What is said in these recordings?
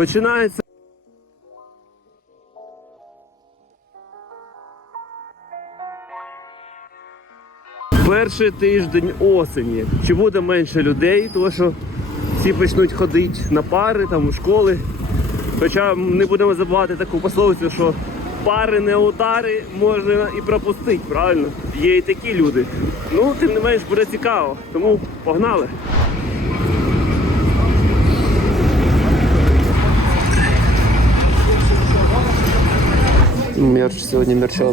Починається. Перший тиждень осені. Чи буде менше людей, тому що всі почнуть ходити на пари, там у школи. Хоча не будемо забувати таку пословицю, що пари не утари можна і пропустити, правильно? Є і такі люди. Ну, тим не менш буде цікаво. Тому погнали. Мерч сьогодні мерча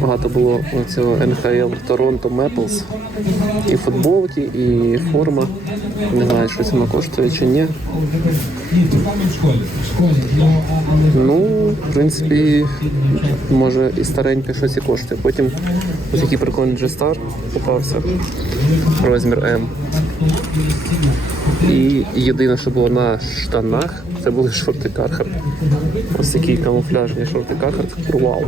багато було цього НХЛ Торонто Металс. І футболки, і форма. Не знаю, що це коштує чи ні. Ну, в принципі, може і стареньке щось і коштує. Потім ось такий прикольний G-Star попався. Розмір М. І єдине, що було на штанах, це були шорти Carhartt. Ось такі камуфляжні шорти Carhartt. Вау.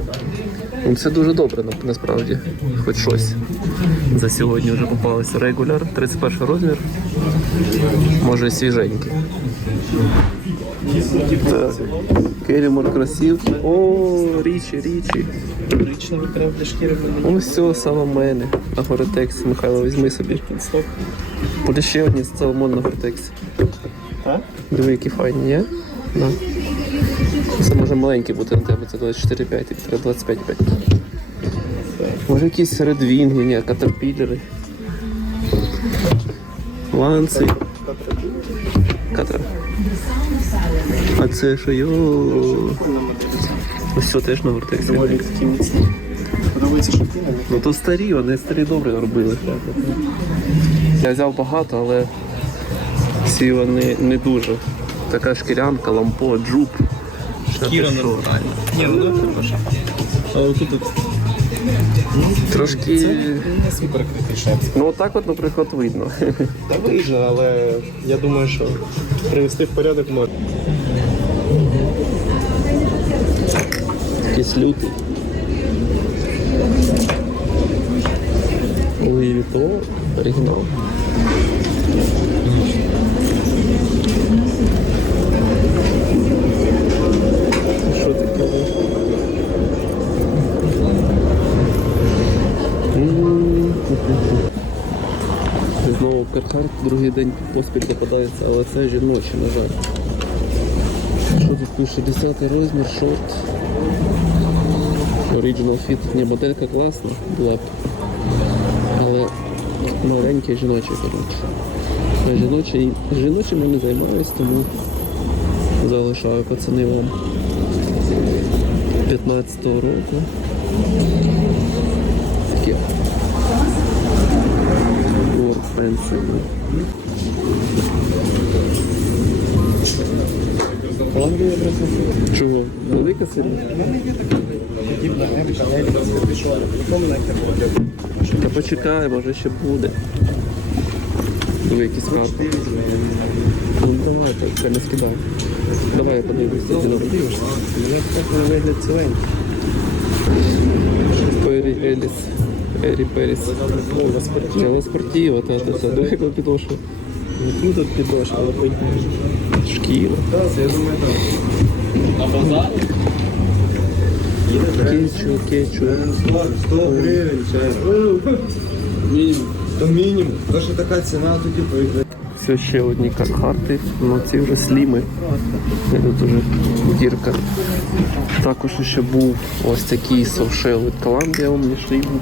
Ну, це дуже добре насправді. Хоч щось. За сьогодні вже попалися регуляр, 31 розмір. Може свіженький. Так. Керімор красивки. О, річі, річі. Річний крем для шкіри Ось все саме мене. На Горитекс, Михайло, візьми собі. Буде ще одні з Соломон на Гортексі. А? Диви, які файні, є? Да. Це може маленький бути на тебе, це 24,5, тобі треба 25,5. Може якісь редвінги, ні, катерпілери. Ланці. Катра. А це що йо. Ось це теж на Гортексі. Доволі такі міцні. Подобається. Ну то старі, вони старі добре робили. Я взяв багато, але всі вони не дуже. Така шкірянка, лампо, джуп. Шкіра нормальна. Ні, ну добре, хороша. Але тут от Трошки. не супер крутий. Ну отак от, наприклад, видно. Та видно, але я думаю, що привести в порядок можна. Якийсь лютий. Луї Віто, оригінал. Знову другий день поспіль попадається, але це жіночі, на жаль. Що тут пише? 10 розмір, шорт. Original Fit. Ні, моделька класна була б. Але маленькі жіночі, коротше. Жіночим я не займаюсь, тому залишаю пацани вам 15-го року. Такі. Work Fancy. Колумбія просто Чого? Велика серія? подібна гемка, навіть без капюшона. Нікому навіть не буде. Та почекай, може ще буде. Диви якісь карти. Ну давай, так, я не скидав. Давай я добре. Мене так на вигляд ціленький. Пері Еліс. Ері Періс. Спорті. Тіло спортіво, та та та. Диви яку тут підошва, але пойдемо. Шкіра. Це я думаю, так. На базар? Кетчу, кетчу. 100 гривень. Мінімум. То мінімум. То що така ціна, то типу Все ще одні кархарти, ну ці вже сліми. І Тут уже дірка. Також ще був ось такий совшел від Columbia, умніший був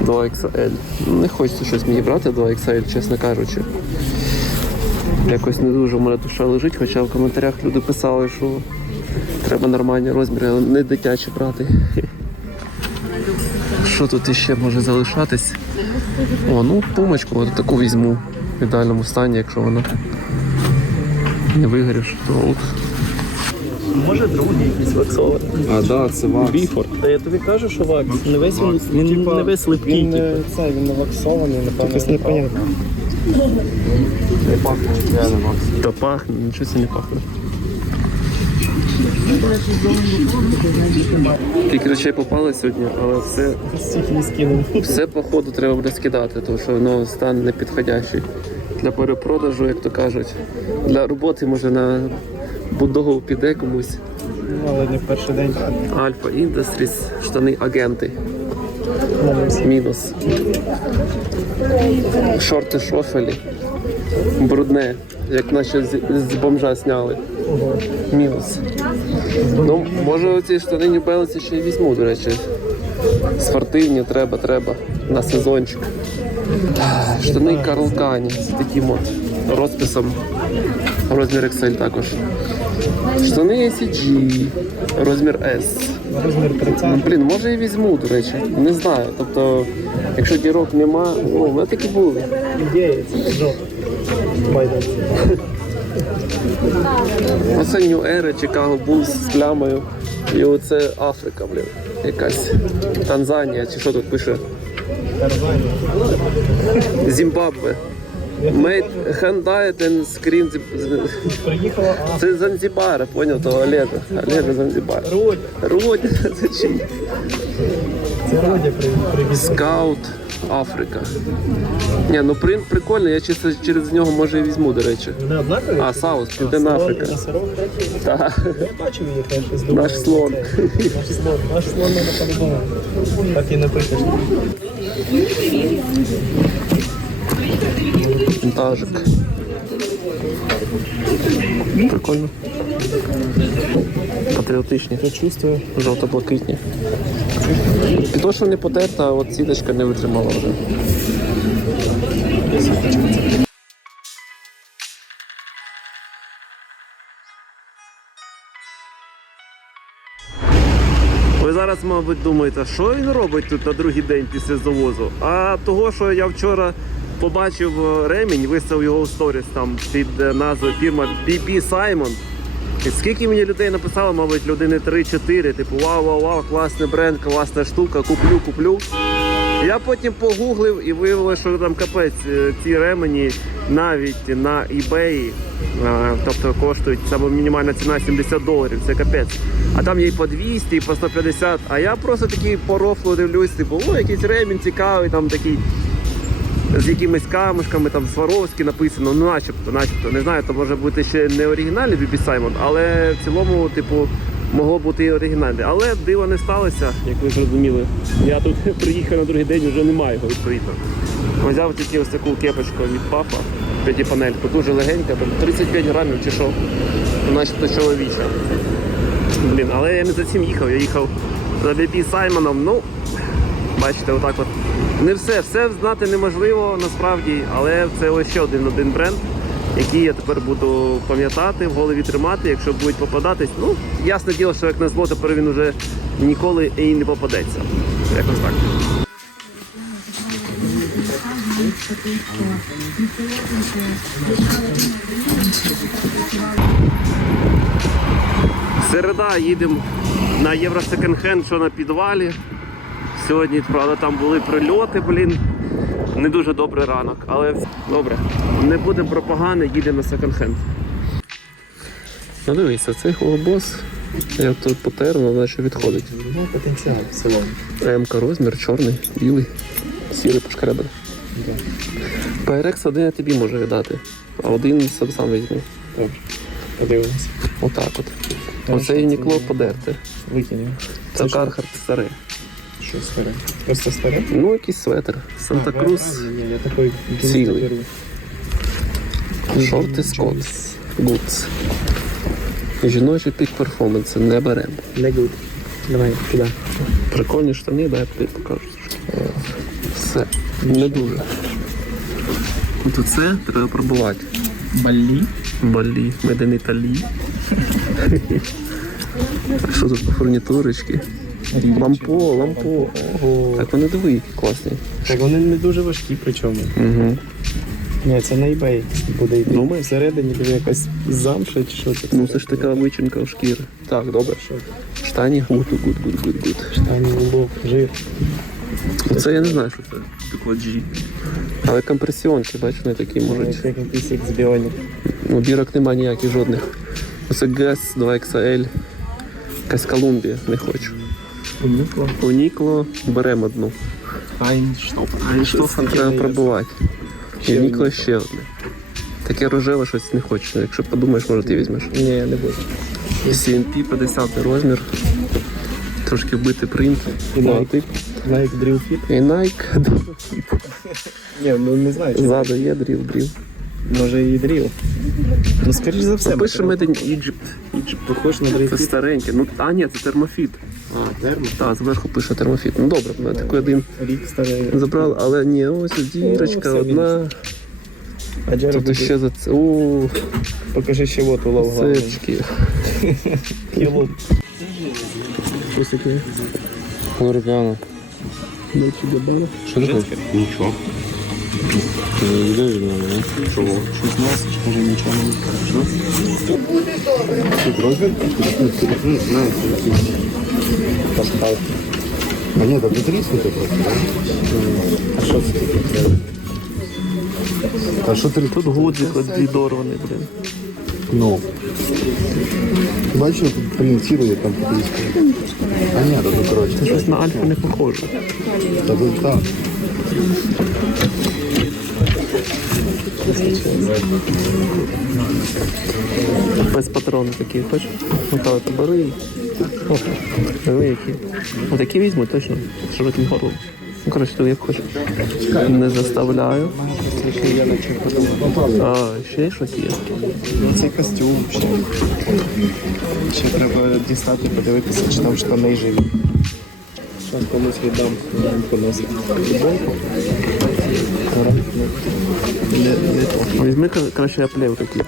2XL. Ну, Не хочеться щось мені брати 2XL, чесно кажучи. Якось не дуже в мене душа лежить, хоча в коментарях люди писали, що треба нормальні розміри, але не дитячі брати. Що тут іще може залишатись? О, ну пумочку от таку візьму в ідеальному стані, якщо вона не вигоріш, то от. Може другий якийсь ваксований. А, да, це вакс. Та я тобі кажу, що вакс. Не весь він, він Типа, не весь липкий. Він, типу. не- це, він не ваксований, напевно. Якось непонятно. Не пахне, реально вакс. Та пахне, нічого це не пахне. Тільки речей попали сьогодні, але все, Стільки не скинув. все походу треба буде скидати, тому що воно стан непідходящий. Для перепродажу, як то кажуть. Для роботи може на Будову піде комусь. Ну, але не в перший день. Альфа Industries, штани агенти. Мінус. Шорти шофелі. Брудне, як наче з, з бомжа зняли. Мінус. Ну, може оці штани New Balance ще й візьму, до речі. Спортивні треба, треба. На сезончик. Штани Карл Кані з таким розписом. Розмір XL також. Штани ACG, розмір S. Розмір 30. Ну, блін, може і візьму, до речі. Не знаю. Тобто, якщо дірок нема, ну, вони такі були. Ідея, це. Оце New Era, Chicago Bulls з плямою. І оце Африка, блін. Якась Танзанія, чи що тут пише? Зімбабве. Made handdied and screen Приїхала, Це Занзібара, поняв, то Олега. Олега Занзібара. Родя. Родя, це чий? Це Родя при- Скаут Африка. Ні, ну принт прикольний, я чисто через нього може і візьму, до речі. Вони однакові? А, Саус, Південна Африка. Так. Я бачив я щось. Наш слон. Наш слон. Наш слон мене по-любому. Так і напишеш. Вінтажик. Прикольно. Патріотичні. Я чувствую. Жовто-блакитні. Підошва не потерта, а от сіточка не витримала вже. Ви зараз, мабуть, думаєте, що він робить тут на другий день після завозу? А того, що я вчора побачив е, ремінь, виставив його у сторіс там під е, назвою фірма BB Simon. І скільки мені людей написало, мабуть, людини 3-4, типу вау, вау, вау, класний бренд, класна штука, куплю, куплю. Я потім погуглив і виявилося, що там капець е, ці ремені навіть на eBay, тобто коштують саме мінімальна ціна 70 доларів, це капець. А там є і по 200, і по 150. А я просто такий по рофлу дивлюсь, типу, о, якийсь ремінь цікавий, там такий з якимись камушками, там Сваровський написано, ну начебто, начебто. Не знаю, то може бути ще не оригінальний BB Simon, але в цілому, типу, могло бути і оригінальне. Але диво не сталося, як ви зрозуміли. Я тут приїхав на другий день, вже немає його відповідно. Взяв тільки ось таку кепочку від папа, п'ятипанельку, дуже легенька, там 35 грамів чи що, начебто чоловіча. Блін, але я не за цим їхав, я їхав за BB Саймоном. Ну, бачите, отак от. Не все, все знати неможливо насправді, але це ще один один бренд, який я тепер буду пам'ятати, в голові тримати, якщо будуть попадатись. Ну, ясне діло, що як на зло, тепер він вже ніколи і не попадеться. Якось так. Середа їдемо на Євросеконд-хенд, що на підвалі. Сьогодні, правда, там були прильоти, блін. Не дуже добрий ранок, але добре. Не будемо про погане, їдемо на секонд-хенд. Ну дивися, цей голобос, я тут потерну, наче відходить. Ну, потенціал цілому. МК розмір, чорний, білий, сірий пошкребаний. PRX один я тобі можу віддати, а один сам сам візьму. Добре. Подивимося. Отак от. Оце це? подерте. Викинемо. Це Кархарт старий. Що старе? Просто старе? Ну, якийсь светр. Санта-Крус Цілий. шорти Скотт, Гудс. Жіночий пік перформансу не беремо. Не good. Давай, сюди. Прикольні штани, дай тобі покажу. Все, не дуже. От оце треба пробувати. Балі. Балі, меден Італії. Що тут по фурнітурочки? Лампо, лампо. Ого. Так вони диви, які класні. Так вони не дуже важкі причому. Угу. Ні, це на eBay буде йти. Думаєш? Всередині буде якась замша чи що це? Ну це ж така вичинка у шкіри. Так, добре. Що? Штані гуд, гуд, гуд, гуд, гуд. Штані, лоб, жир. Це я не знаю, що це. Таке G. Але компресіонки, бачу, вони такі можуть. Як якийсь як з біонів. Ну, бірок немає ніяких жодних. Оце GES 2XL. Якась Колумбія, не хочу. Унікло. Унікло, беремо одну. Айнштоп. Айнштофан треба пробувати. І Унікло ще одне. Таке рожеве щось не хоче. Якщо подумаєш, може ти візьмеш. Ні, я не буду. CNP 50 розмір. Трошки вбитий принт. Логотип. Nike Drill Fit? І Nike. Ні, ну не знаю, Ззаду є дріл, дріл. Може і Drill. Ну, скоріш за все. Пише Made in Egypt. Egypt. Похож на Це Fit. стареньке. Ну, а ні, це термофіт. А, термо. Так, зверху пише термофіт. Ну добре, ми такий один Рік старий. забрали, але ні, ось дірочка все, одна. А Джеро, Тут ще за це. О, покажи ще вот улов головний. сечки. Кіло. Трусики. Американо. Ночі добавили. Що ти хочеш? Нічого. Не йдеш від не? Чого? 16, може нічого не Тут розмір? Ну, знаю, Паскал. А ні, так тут тріснути просто? А що це таке? А що ти Тут гудзик відорваний, блін. Ну. Бачу, тут принтирує там по-англійськи. А ні, тут, коротше. Щось на альфа не похоже. Та тут так. Без патрону такі, хочеш? Отак, от бери. Опа. Диви які. Отакі візьму точно. з Широким горлом. Ну, коротше, ти як хочеш. Не заставляю. А, ще щось є. Ну, цей костюм ще. Ще треба дістати, подивитися, чи там штани живі. Зараз комусь віддам, будемо поносити. Футболку. Не, не то. Візьми кра- краще апле такі.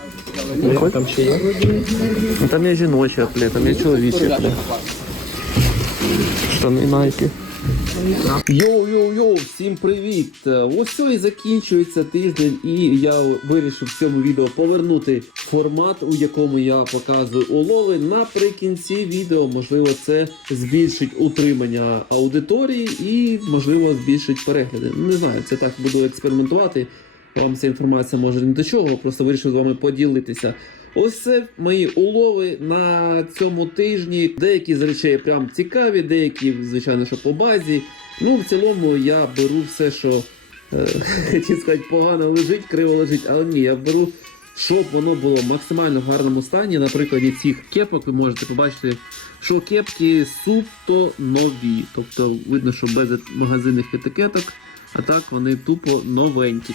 Як Там ще є? Ну, там є жіночі апле, там є чоловічі апле. Штани найки. Йоу-йоу-йоу, всім привіт! Ось і закінчується тиждень, і я вирішив в цьому відео повернути формат, у якому я показую улови. Наприкінці відео, можливо, це збільшить утримання аудиторії і, можливо, збільшить перегляди. Не знаю, це так буду експериментувати. Вам ця інформація може не до чого, просто вирішив з вами поділитися. Ось це мої улови на цьому тижні. Деякі з речей прям цікаві, деякі, звичайно, що по базі. Ну, в цілому я беру все, що е, хотів сказати, погано лежить, криво лежить, але ні, я беру, щоб воно було в максимально гарному стані. На прикладі цих кепок ви можете побачити, що кепки суто нові. Тобто видно, що без магазинних етикеток, а так вони тупо новенькі.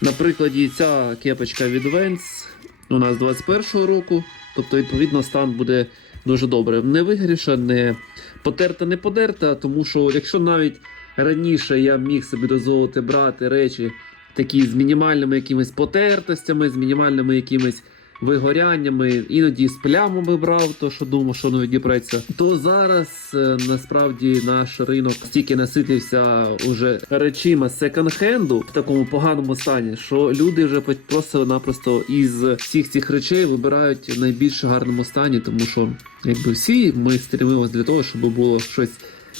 На прикладі ця кепочка від Vans у нас 21-го року, тобто, відповідно, стан буде дуже добре. Не вигріша, не потерта, не подерта, тому що якщо навіть раніше я міг собі дозволити брати речі такі з мінімальними якимись потертостями, з мінімальними якимись вигоряннями, іноді з плямами брав, то що думав, що воно відіпреться. То зараз е, насправді наш ринок стільки наситився уже речима секонд-хенду в такому поганому стані, що люди вже просто-напросто із всіх цих речей вибирають найбільш гарному стані, тому що якби всі ми стремимося для того, щоб було щось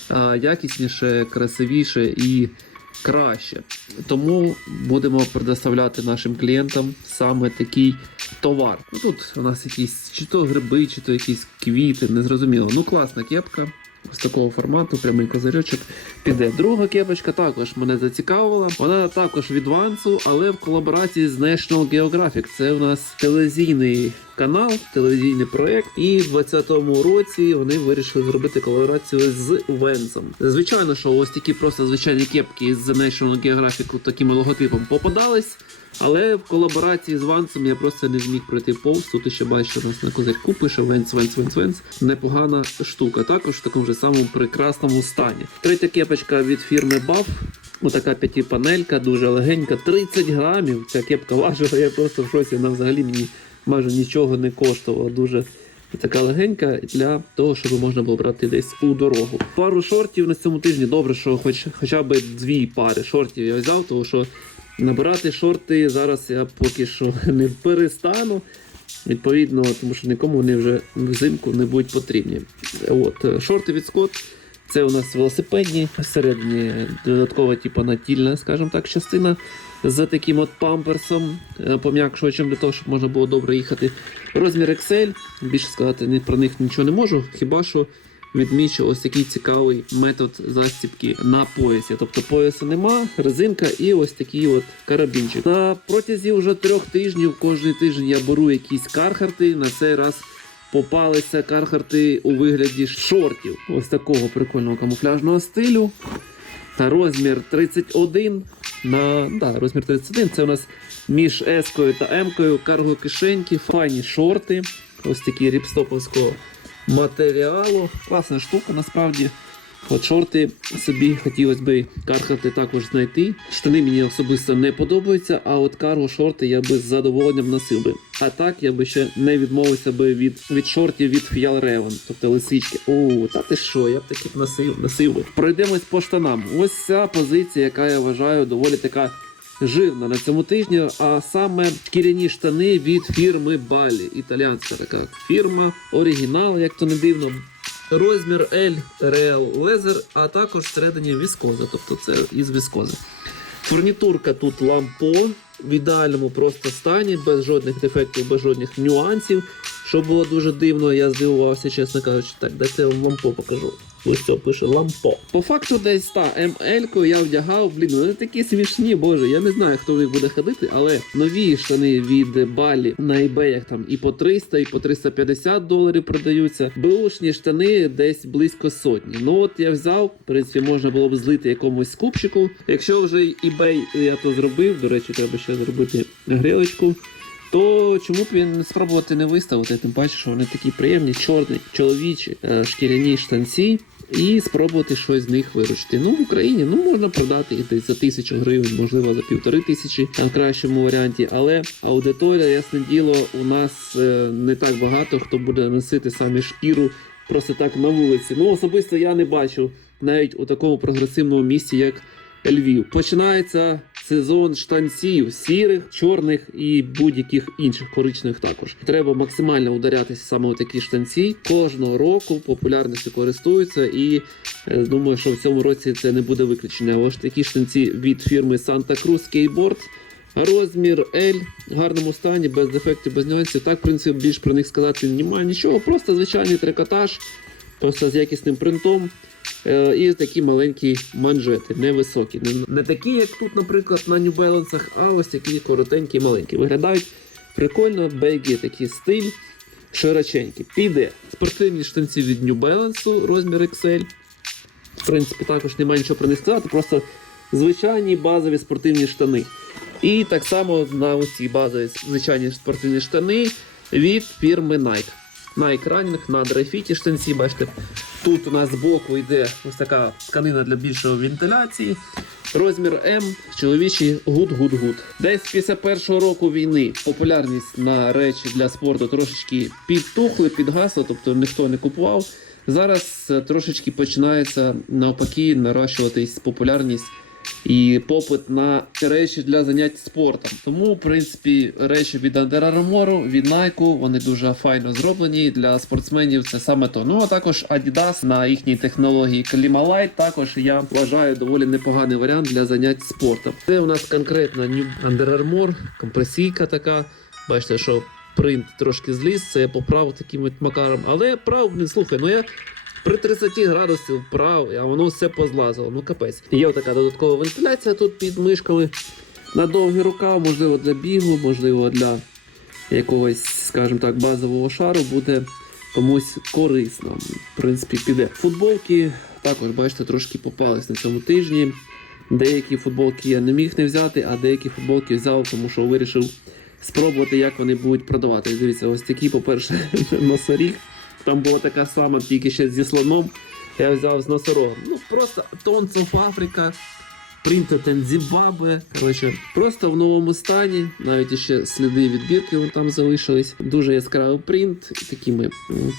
а, якісніше, красивіше і краще. Тому будемо предоставляти нашим клієнтам саме такий товар. Ну, тут у нас якісь чи то гриби, чи то якісь квіти, незрозуміло. Ну, класна кепка. З такого формату, прямий козирьочок піде. Друга кепочка також мене зацікавила. Вона також від Вансу, але в колаборації з National Geographic. Це у нас телевізійний канал, телевізійний проект. І в 2020 році вони вирішили зробити колаборацію з Венсом. Звичайно, що ось такі просто звичайні кепки з National Geographic таким логотипом попадались. Але в колаборації з Вансом я просто не зміг пройти повз. Тут ще бачите, у нас на козирьку пише Венс, Венс, Венс, Венс. Непогана штука. Також в такому ж самому прекрасному стані. Третя кепочка від фірми Buff. Отака п'ятипанелька, дуже легенька, 30 грамів. Ця кепка важила, я просто в шоці. Вона взагалі мені майже нічого не коштувала. Дуже така легенька для того, щоб можна було брати десь у дорогу. Пару шортів на цьому тижні. Добре, що хоч хоча б дві пари шортів я взяв, тому що набирати шорти зараз я поки що не перестану. Відповідно, тому що нікому вони вже взимку не будуть потрібні. От, шорти від Scott. Це у нас велосипедні, всередині додаткова, типу, натільна, скажімо так, частина з таким от памперсом, е, пом'якшувачем для того, щоб можна було добре їхати. Розмір XL, більше сказати про них нічого не можу, хіба що відмічу ось такий цікавий метод застібки на поясі. Тобто пояса нема, резинка і ось такий от карабінчик. На протязі вже трьох тижнів, кожен тиждень я беру якісь кархарти. На цей раз попалися кархарти у вигляді шортів. Ось такого прикольного камуфляжного стилю. Та розмір 31 на да, розмір 31. Це у нас між S-кою та М-кою карго кишеньки, файні шорти. Ось такі ріпстоповського матеріалу. Класна штука насправді. От шорти собі хотілося б кархати також знайти. Штани мені особисто не подобаються, а от карго шорти я би з задоволенням носив би. А так я би ще не відмовився би від, від шортів від Fjallraven, тобто лисички. О, та ти що, я б таких носив, носив би. Пройдемось по штанам. Ось ця позиція, яка я вважаю доволі така жирна на цьому тижні, а саме шкіряні штани від фірми Балі. Італіанська така фірма, оригінал, як то не дивно. Розмір L Real Leather, а також всередині віскоза, тобто це із віскози. Фурнітурка тут лампо в ідеальному просто стані, без жодних дефектів, без жодних нюансів. Що було дуже дивно, я здивувався, чесно кажучи. Так, де це вам лампо покажу. Ось це пише лампо. По факту десь та МЛ я вдягав, блін, вони такі смішні, боже. Я не знаю, хто в них буде ходити, але нові штани від Балі на eBay там і по 300, і по 350 доларів продаються. Беушні штани десь близько сотні. Ну от я взяв, в принципі, можна було б злити якомусь скупчику. Якщо вже eBay я то зробив, до речі, треба ще зробити грілочку. То чому б він не спробувати не виставити, тим паче, що вони такі приємні, чорні, чоловічі, е, шкіряні штанці, і спробувати щось з них виручити. Ну, в Україні ну, можна продати і десь за тисячу гривень, можливо, за півтори тисячі в кращому варіанті. Але аудиторія, ясне діло, у нас е, не так багато, хто буде носити саме шкіру просто так на вулиці. Ну, особисто я не бачу навіть у такому прогресивному місті, як Львів. Починається сезон штанців сірих, чорних і будь-яких інших коричневих також. Треба максимально ударятися саме у такі штанці. Кожного року популярністю користуються, і е, думаю, що в цьому році це не буде виключення. Ось такі штанці від фірми Santa Cruz Skateboard. Розмір L в гарному стані, без дефектів, без нюансів. Так, в принципі, більш про них сказати немає нічого. Просто звичайний трикотаж, просто з якісним принтом. Е, І такі маленькі манжети, невисокі. Не, такі, як тут, наприклад, на New Balance, а ось такі коротенькі, маленькі. Виглядають прикольно, бейги такий стиль, широченький. Піде спортивні штанці від New Balance, розмір XL. В принципі, також немає нічого про них сказати, просто звичайні базові спортивні штани. І так само на ці базові звичайні спортивні штани від фірми Nike. Nike Running на драйфіті штанці, бачите, тут у нас збоку йде ось така тканина для більшої вентиляції. Розмір М, чоловічий гуд-гуд-гуд. Десь після першого року війни популярність на речі для спорту трошечки підтухли, підгасла, тобто ніхто не купував. Зараз трошечки починається навпаки наращуватись популярність і попит на речі для занять спортом. Тому, в принципі, речі від Under Armour, від Nike, вони дуже файно зроблені. Для спортсменів це саме то. Ну а також Adidas на їхній технології Climalite також я вважаю доволі непоганий варіант для занять спортом. Це у нас конкретно Under Armour, компресійка така. Бачите, що принт трошки зліз, це я поправив таким макаром. Але прав, слухай, ну я при 30 градусів прав, а воно все позлазило. Ну капець. Є така додаткова вентиляція тут під мишками. На довгий рукав, можливо, для бігу, можливо, для якогось, скажімо так, базового шару буде комусь корисно. В принципі, піде. Футболки також, бачите, трошки попались на цьому тижні. Деякі футболки я не міг не взяти, а деякі футболки взяв, тому що вирішив спробувати, як вони будуть продавати. Дивіться, ось такі, по-перше, носоріг. Там була така сама, тільки ще зі слоном. Я взяв з носорогом. Ну просто of Africa, Printed in Коротше, просто в новому стані. Навіть ще сліди відбірки вон там залишились. Дуже яскравий принт, такі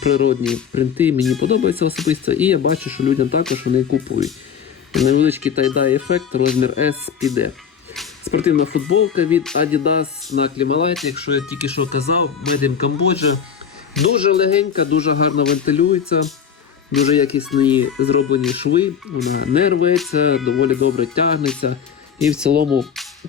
природні принти. Мені подобається особисто. І я бачу, що людям також вони купують. Невеличкий тайдай ефект, розмір S піде. Спортивна футболка від Adidas на Climalite, якщо я тільки що казав, Made in Cambodia. Дуже легенька, дуже гарно вентилюється, дуже якісні зроблені шви, вона не рветься, доволі добре тягнеться. І в цілому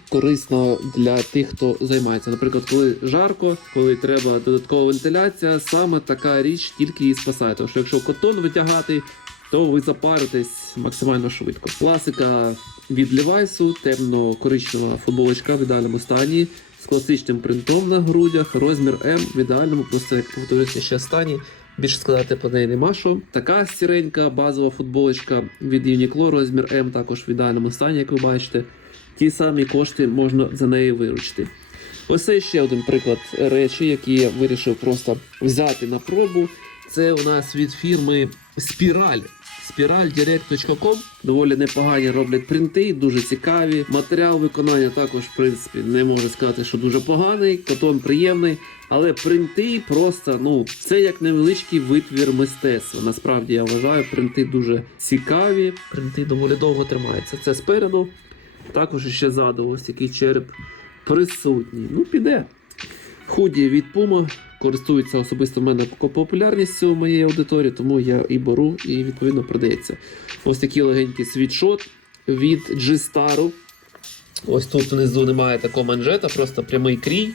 корисно для тих, хто займається. Наприклад, коли жарко, коли треба додаткова вентиляція, саме така річ тільки її спасає. Тому що якщо котон витягати, то ви запаритесь максимально швидко. Класика від Лівайсу, темно-коричнева футболочка в ідеальному стані з класичним принтом на грудях, розмір М в ідеальному, просто як повторюся ще стані. Більше сказати по неї нема що. Така сіренька базова футболочка від Uniqlo, розмір М також в ідеальному стані, як ви бачите. Ті самі кошти можна за неї виручити. Ось це ще один приклад речі, які я вирішив просто взяти на пробу. Це у нас від фірми Спіраль. Spiraldirect.com доволі непогані роблять принти, дуже цікаві. Матеріал виконання також, в принципі, не можу сказати, що дуже поганий, катон приємний, але принти просто ну це як невеличкий витвір мистецтва. Насправді я вважаю, принти дуже цікаві. Принти доволі довго тримаються. Це спереду, також ще ззаду, ось такий череп присутній. Ну, піде. Худі від Puma користуються особисто в мене популярністю моєї аудиторії, тому я і беру, і відповідно продається. Ось такий легенький світшот від G-Star. Ось тут внизу немає такого манжета, просто прямий крій.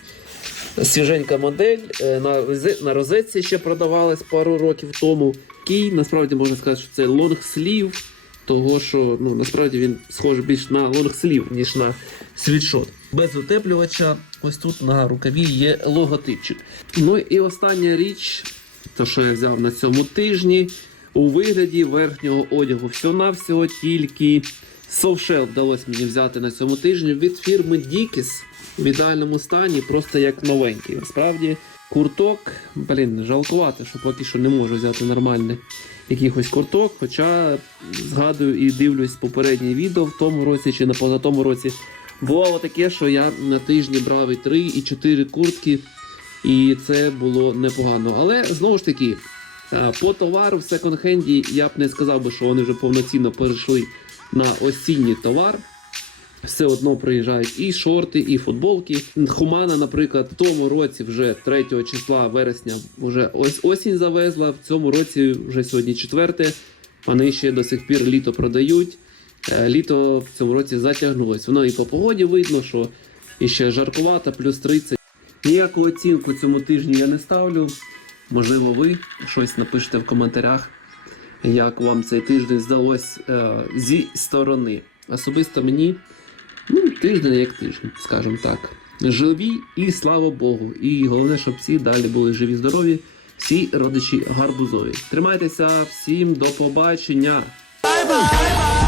Свіженька модель. е, На, на розетці ще продавалась пару років тому. Кій, насправді можна сказати, що це лонгслів, того що ну, насправді він схожий більш на лонгслів, ніж на світшот. Без утеплювача, ось тут на рукаві є логотипчик. Ну і остання річ, то що я взяв на цьому тижні, у вигляді верхнього одягу. Всього-навсього тільки совшел вдалося мені взяти на цьому тижні від фірми Dickies в ідеальному стані, просто як новенький. Насправді, курток, блін, жалкувати, що поки що не можу взяти нормальний якихось курток. Хоча згадую і дивлюсь попереднє відео в тому році чи на позатому році. Бувало таке, що я на тижні брав і 3, і 4 куртки, і це було непогано. Але знову ж таки, по товару в секонд-хенді я б не сказав би, що вони вже повноцінно перейшли на осінній товар. Все одно приїжджають і шорти, і футболки. Хумана, наприклад, в тому році, вже 3 числа вересня, вже ось осінь завезла. В цьому році вже сьогодні четверте. Вони ще до сих пір літо продають. Е, Літо в цьому році затягнулось. Воно і по погоді видно, що іще жаркувато, плюс 30. Ніяку оцінку цьому тижні я не ставлю. Можливо, ви щось напишете в коментарях, як вам цей тиждень здалось е, зі сторони. Особисто мені ну, тиждень як тиждень, скажімо так. Живі і слава Богу. І головне, щоб всі далі були живі, здорові, всі родичі гарбузові. Тримайтеся, всім до побачення! Bye bye.